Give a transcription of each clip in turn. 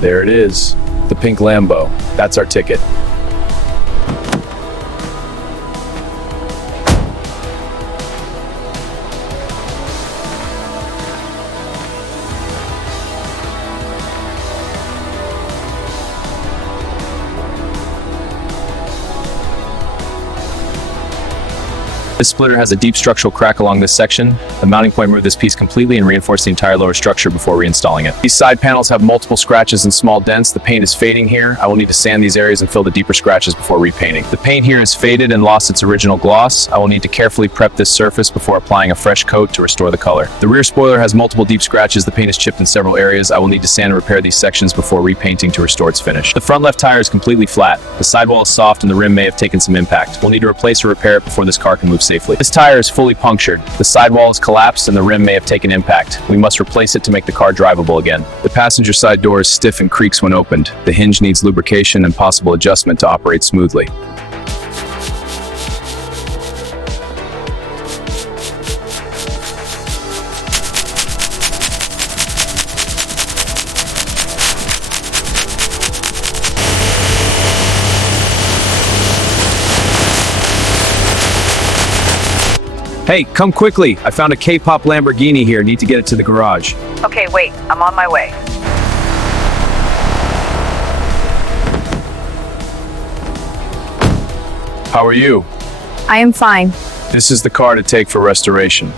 There it is. The pink Lambo. That's our ticket. This splitter has a deep structural crack along this section. The mounting point removed this piece completely and reinforced the entire lower structure before reinstalling it. These side panels have multiple scratches and small dents. The paint is fading here. I will need to sand these areas and fill the deeper scratches before repainting. The paint here is faded and lost its original gloss. I will need to carefully prep this surface before applying a fresh coat to restore the color. The rear spoiler has multiple deep scratches. The paint is chipped in several areas. I will need to sand and repair these sections before repainting to restore its finish. The front left tire is completely flat. The sidewall is soft and the rim may have taken some impact. We'll need to replace or repair it before this car can move safely. This tire is fully punctured. The sidewall is collapsed and the rim may have taken impact. We must replace it to make the car drivable again. The passenger side door is stiff and creaks when opened. The hinge needs lubrication and possible adjustment to operate smoothly. Hey, come quickly. I found a K-pop Lamborghini here. Need to get it to the garage. Okay, wait. I'm on my way. How are you? I am fine. This is the car to take for restoration.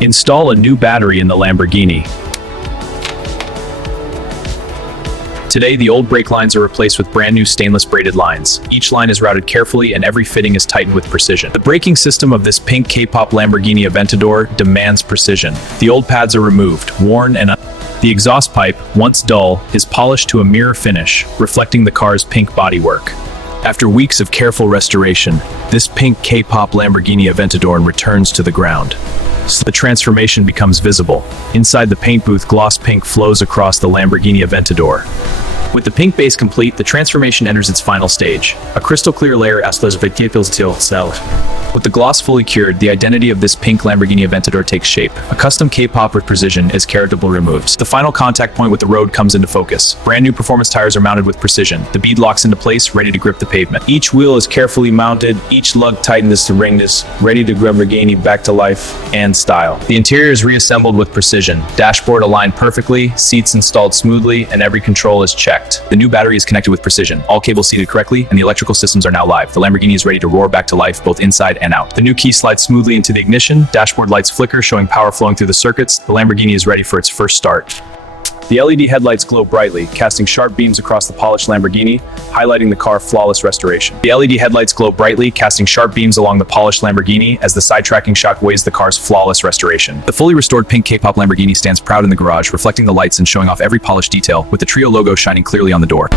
Install a new battery in the Lamborghini. Today, the old brake lines are replaced with brand new stainless braided lines. Each line is routed carefully and every fitting is tightened with precision. The braking system of this pink K-pop Lamborghini Aventador demands precision. The old pads are removed, worn and the exhaust pipe, once dull, is polished to a mirror finish, reflecting the car's pink bodywork. After weeks of careful restoration, this pink K-pop Lamborghini Aventador returns to the ground. So the transformation becomes visible. Inside the paint booth, gloss pink flows across the Lamborghini Aventador. With the pink base complete, the transformation enters its final stage. A crystal clear layer with the gloss fully cured, the identity of this pink Lamborghini Aventador takes shape. A custom K-pop with precision is caratable removed. The final contact point with the road comes into focus. Brand new performance tires are mounted with precision. The bead locks into place, ready to grip the pavement. Each wheel is carefully mounted, each lug tightened to ringness, ready to Lamborghini back to life and style. The interior is reassembled with precision. Dashboard aligned perfectly, seats installed smoothly, and every control is checked. The new battery is connected with precision. All cables seated correctly, and the electrical systems are now live. The Lamborghini is ready to roar back to life, both inside and out. The new key slides smoothly into the ignition. Dashboard lights flicker, showing power flowing through the circuits. The Lamborghini is ready for its first start. The LED headlights glow brightly, casting sharp beams across the polished Lamborghini, highlighting the car's flawless restoration. The LED headlights glow brightly, casting sharp beams along the polished Lamborghini as the side tracking shock weighs the car's flawless restoration. The fully restored pink K-pop Lamborghini stands proud in the garage, reflecting the lights and showing off every polished detail, with the Trio logo shining clearly on the door.